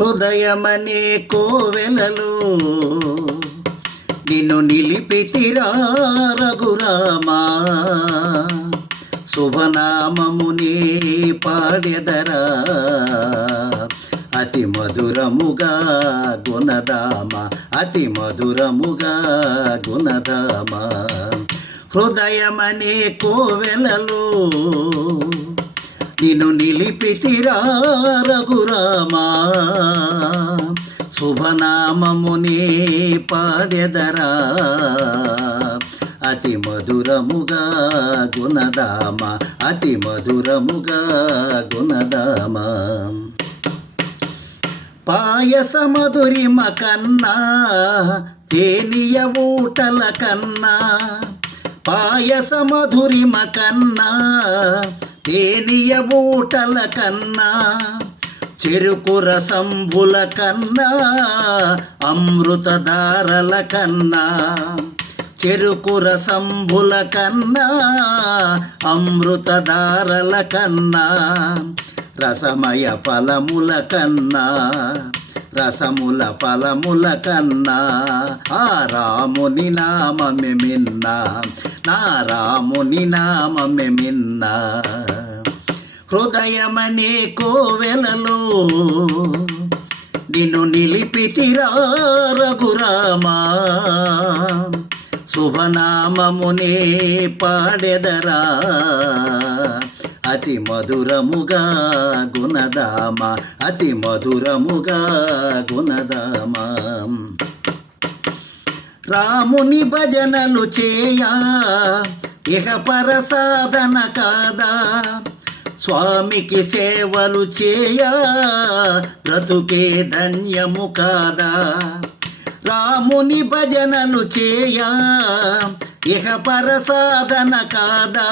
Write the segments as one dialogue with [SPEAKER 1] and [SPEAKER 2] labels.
[SPEAKER 1] హృదయమనే కోవెలలో నిన్ను నిలిపితిరా రఘురామా. శుభనామమునే పాడెదరా. అతి మధురముగా గుణదామ అతి మధురముగా గుణదామ హృదయమనే కోవెలలో నిన్ను నిలిపితిరా రఘురామా. శుభనామమునే పాడెదరా. అతి మధురముగా గుణదామ అతి మధురముగా గుణదామ. పాయస మధురిమ కన్నా తేనియ ఊటల కన్నా పాయస మధురిమ కన్నా తేనియ ఊటల కన్నా చెరుకు రసంబుల కన్నా అమృతధారల కన్నా చెరుకు రసంబుల కన్నా అమృతధారల కన్నా రసమయ ఫలముల కన్నా రసముల ఫలముల కన్నా ఆ రాముని నామమే మిన్నా నా రాముని నామమే మిన్నా. హృదయమనే కోవెలలో నిన్ను నిలిపితిరా రఘురామా. శుభనామమునే పాడెదరా. అతి మధురముగా గుణదామ అతి మధురముగా గుణదామ. రాముని భజనలు చేయా ఇహ పరసాధన కాదా. స్వామికి సేవలు చేయా బ్రతుకే ధన్యము కాదా. రాముని భజనలు చేయా ఇహ పరసాధన కాదా.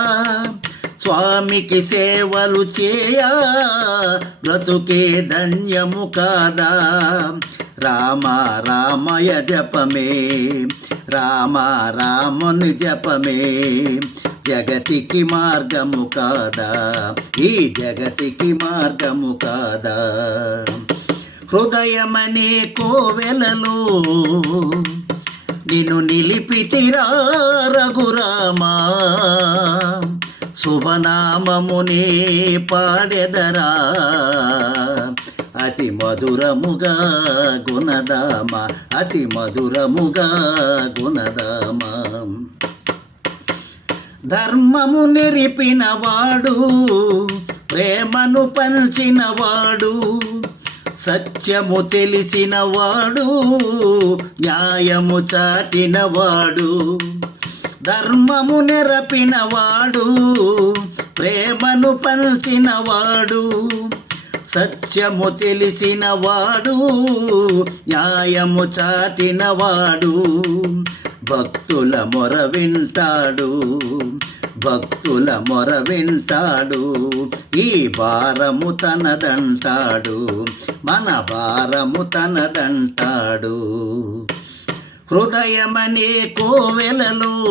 [SPEAKER 1] స్వామికి సేవలు చేయా బ్రతుకే ధన్యము కాదా? రామ రామయ జపమే రామ రాముని జపమే జగతికి మార్గము కాదా? ఈ జగతికి మార్గము కాదా? హృదయమనే కోవెలలో నిన్ను నిలిపితిరా రఘురామా. శుభనామముని పాడెదరా. అతి మధురముగా గుణదామ అతి మధురముగా గుణదామ. ధర్మము నిరిపినవాడు ప్రేమను పంచినవాడు సత్యము తెలిసినవాడు న్యాయము చాటినవాడు ధర్మము నెరపినవాడు ప్రేమను పంచినవాడు సత్యము తెలిసినవాడు న్యాయము చాటినవాడు. భక్తుల మొర వింటాడు భక్తుల మొర వింటాడు ఈ భారము తనదంటాడు మన భారము తనదంటాడు. హృదయమనే కోవెలలో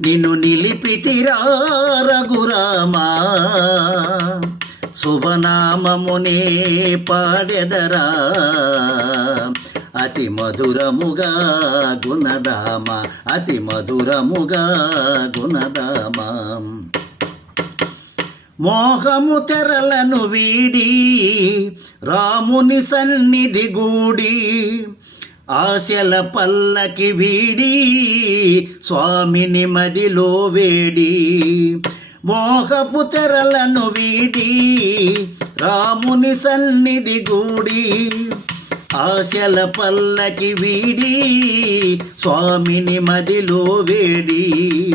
[SPEAKER 1] నిన్ను నిలిపితిరా రఘురామా. శుభనామమునే పాడెదరా. అతి మధురముగా గుణదామ అతి మధురముగా గుణదామ. మోహము తెరలను వీడి రాముని సన్నిధి గూడి ఆశల పల్లకి వీడి స్వామిని మదిలో వేడి. మోహపు తెరలను వీడి రాముని సన్నిధి గూడి. ఆశల పల్లకి వీడి స్వామిని మదిలో వేడి.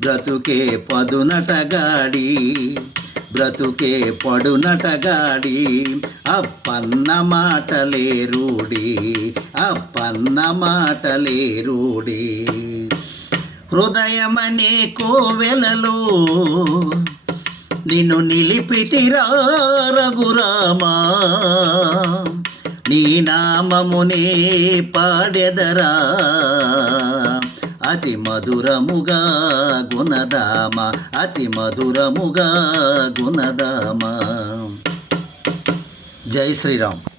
[SPEAKER 1] బ్రతుకే పదునటగాడి బ్రతుకే పడునటగాడి అప్పన్న మాటలే రూడి అప్పన్న మాటలే రూడి హృదయమనే కోవెలలో నిన్ను నిలిపితిరా రఘురామా నీ నామమునే పాడెదరా. అతి మధురముగా గుణదామ అతి మధురముగా గుణదామ. జై శ్రీరామ్.